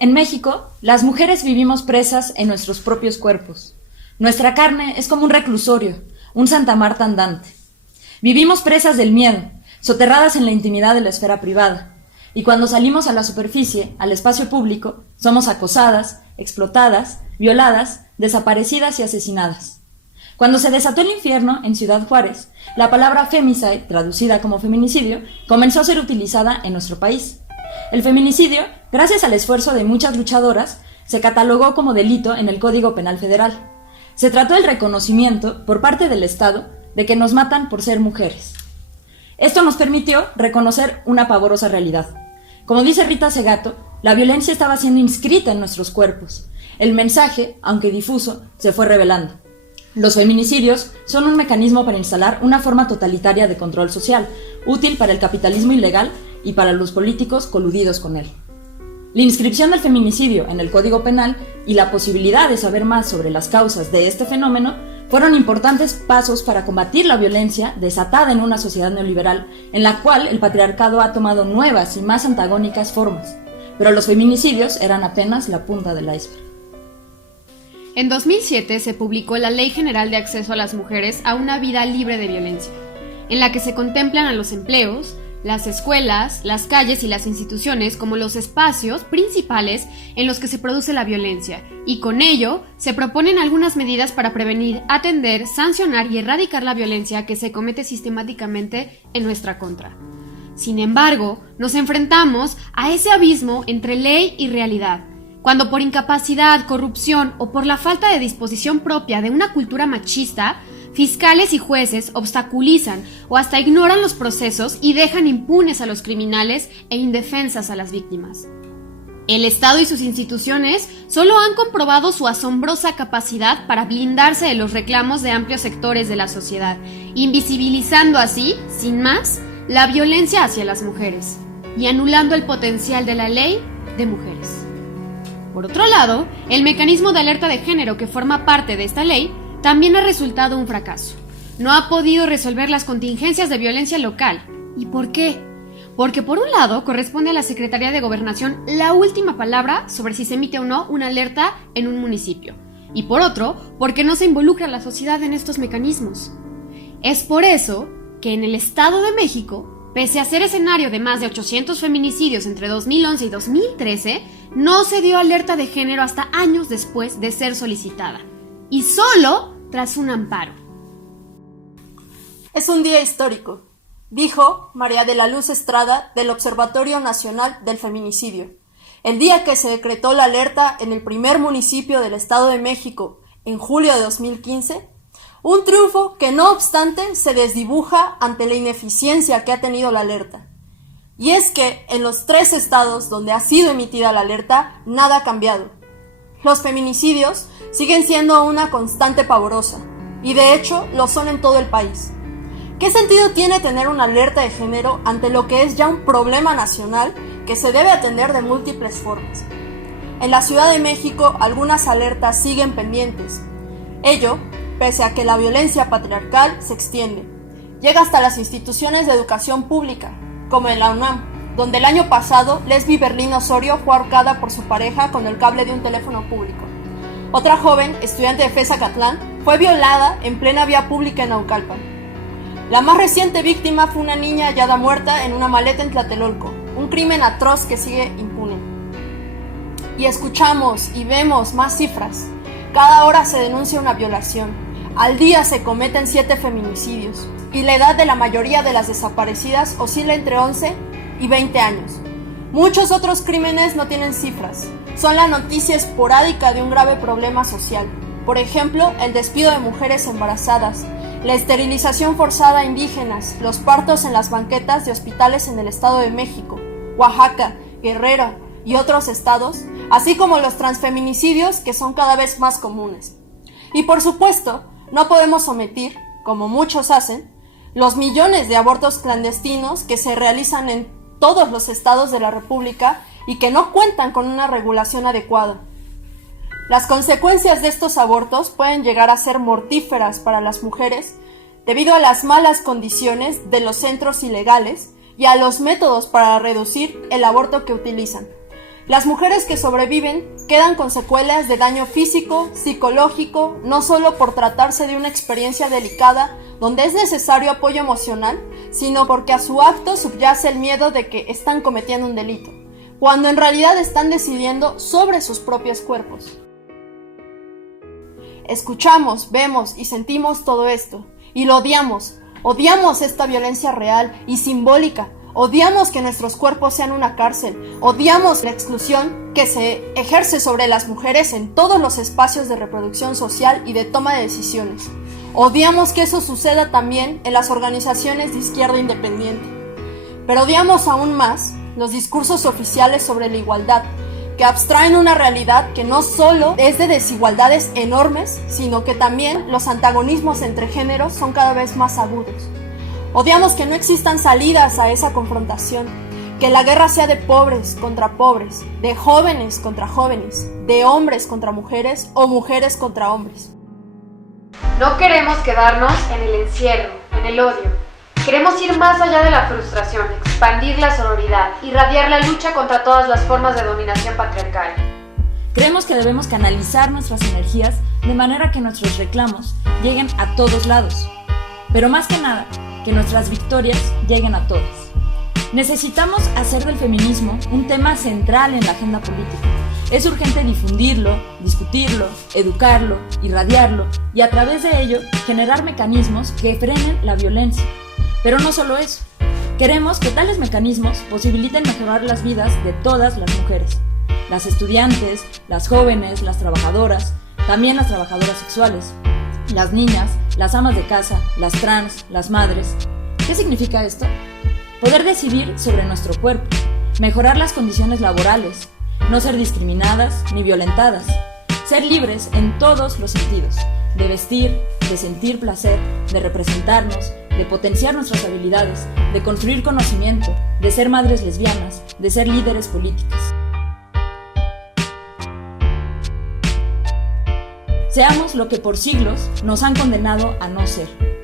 En México, las mujeres vivimos presas en nuestros propios cuerpos. Nuestra carne es como un reclusorio, un Santa Marta andante. Vivimos presas del miedo, soterradas en la intimidad de la esfera privada. Y cuando salimos a la superficie, al espacio público, somos acosadas, explotadas, violadas, desaparecidas y asesinadas. Cuando se desató el infierno en Ciudad Juárez, la palabra femicide, traducida como feminicidio, comenzó a ser utilizada en nuestro país. El feminicidio, gracias al esfuerzo de muchas luchadoras, se catalogó como delito en el Código Penal Federal. Se trató del reconocimiento, por parte del Estado, de que nos matan por ser mujeres. Esto nos permitió reconocer una pavorosa realidad. Como dice Rita Segato, la violencia estaba siendo inscrita en nuestros cuerpos. El mensaje, aunque difuso, se fue revelando. Los feminicidios son un mecanismo para instalar una forma totalitaria de control social, útil para el capitalismo ilegal y para los políticos coludidos con él. La inscripción del feminicidio en el Código Penal y la posibilidad de saber más sobre las causas de este fenómeno fueron importantes pasos para combatir la violencia desatada en una sociedad neoliberal en la cual el patriarcado ha tomado nuevas y más antagónicas formas, pero los feminicidios eran apenas la punta del iceberg. En 2007 se publicó la Ley General de Acceso a las Mujeres a una Vida Libre de Violencia, en la que se contemplan a los empleos, las escuelas, las calles y las instituciones como los espacios principales en los que se produce la violencia, y con ello se proponen algunas medidas para prevenir, atender, sancionar y erradicar la violencia que se comete sistemáticamente en nuestra contra. Sin embargo, nos enfrentamos a ese abismo entre ley y realidad, cuando por incapacidad, corrupción o por la falta de disposición propia de una cultura machista, fiscales y jueces obstaculizan o hasta ignoran los procesos y dejan impunes a los criminales e indefensas a las víctimas. El Estado y sus instituciones solo han comprobado su asombrosa capacidad para blindarse de los reclamos de amplios sectores de la sociedad, invisibilizando así, sin más, la violencia hacia las mujeres y anulando el potencial de la ley de mujeres. Por otro lado, el mecanismo de alerta de género que forma parte de esta ley también ha resultado un fracaso. No ha podido resolver las contingencias de violencia local. ¿Y por qué? Porque por un lado corresponde a la Secretaría de Gobernación la última palabra sobre si se emite o no una alerta en un municipio. Y por otro, porque no se involucra a la sociedad en estos mecanismos. Es por eso que en el Estado de México, pese a ser escenario de más de 800 feminicidios entre 2011 y 2013, no se dio alerta de género hasta años después de ser solicitada. Y solo tras un amparo. Es un día histórico, dijo María de la Luz Estrada del Observatorio Nacional del Feminicidio, el día que se decretó la alerta en el primer municipio del Estado de México en julio de 2015, un triunfo que no obstante se desdibuja ante la ineficiencia que ha tenido la alerta. Y es que en los 3 estados donde ha sido emitida la alerta, nada ha cambiado. Los feminicidios siguen siendo una constante pavorosa, y de hecho lo son en todo el país. ¿Qué sentido tiene tener una alerta de género ante lo que es ya un problema nacional que se debe atender de múltiples formas? En la Ciudad de México algunas alertas siguen pendientes. Ello, pese a que la violencia patriarcal se extiende. Llega hasta las instituciones de educación pública, como en la UNAM, donde el año pasado Lesbi Berlín Osorio fue ahorcada por su pareja con el cable de un teléfono público. Otra joven, estudiante de FES Acatlán, fue violada en plena vía pública en Naucalpan. La más reciente víctima fue una niña hallada muerta en una maleta en Tlatelolco, un crimen atroz que sigue impune. Y escuchamos y vemos más cifras. Cada hora se denuncia una violación. Al día se cometen 7 feminicidios. Y la edad de la mayoría de las desaparecidas oscila entre 11 y 20 años. Muchos otros crímenes no tienen cifras. Son la noticia esporádica de un grave problema social. Por ejemplo, el despido de mujeres embarazadas, la esterilización forzada a indígenas, los partos en las banquetas de hospitales en el Estado de México, Oaxaca, Guerrero y otros estados, así como los transfeminicidios que son cada vez más comunes. Y por supuesto, no podemos omitir, como muchos hacen, los millones de abortos clandestinos que se realizan en todos los estados de la República y que no cuentan con una regulación adecuada. Las consecuencias de estos abortos pueden llegar a ser mortíferas para las mujeres debido a las malas condiciones de los centros ilegales y a los métodos para reducir el aborto que utilizan. Las mujeres que sobreviven quedan con secuelas de daño físico, psicológico, no solo por tratarse de una experiencia delicada donde es necesario apoyo emocional, sino porque a su acto subyace el miedo de que están cometiendo un delito, cuando en realidad están decidiendo sobre sus propios cuerpos. Escuchamos, vemos y sentimos todo esto, y lo odiamos. Odiamos esta violencia real y simbólica. Odiamos que nuestros cuerpos sean una cárcel. Odiamos la exclusión que se ejerce sobre las mujeres en todos los espacios de reproducción social y de toma de decisiones. Odiamos que eso suceda también en las organizaciones de izquierda independiente. Pero odiamos aún más los discursos oficiales sobre la igualdad, que abstraen una realidad que no solo es de desigualdades enormes, sino que también los antagonismos entre géneros son cada vez más agudos. Odiamos que no existan salidas a esa confrontación, que la guerra sea de pobres contra pobres, de jóvenes contra jóvenes, de hombres contra mujeres o mujeres contra hombres. No queremos quedarnos en el encierro, en el odio. Queremos ir más allá de la frustración, expandir la sororidad, irradiar la lucha contra todas las formas de dominación patriarcal. Creemos que debemos canalizar nuestras energías de manera que nuestros reclamos lleguen a todos lados, pero más que nada, que nuestras victorias lleguen a todas. Necesitamos hacer del feminismo un tema central en la agenda política. Es urgente difundirlo, discutirlo, educarlo, irradiarlo y a través de ello generar mecanismos que frenen la violencia. Pero no solo eso. Queremos que tales mecanismos posibiliten mejorar las vidas de todas las mujeres. Las estudiantes, las jóvenes, las trabajadoras, también las trabajadoras sexuales, las niñas, las amas de casa, las trans, las madres. ¿Qué significa esto? Poder decidir sobre nuestro cuerpo, mejorar las condiciones laborales, no ser discriminadas ni violentadas, ser libres en todos los sentidos, de vestir, de sentir placer, de representarnos, de potenciar nuestras habilidades, de construir conocimiento, de ser madres lesbianas, de ser líderes políticas. Seamos lo que por siglos nos han condenado a no ser.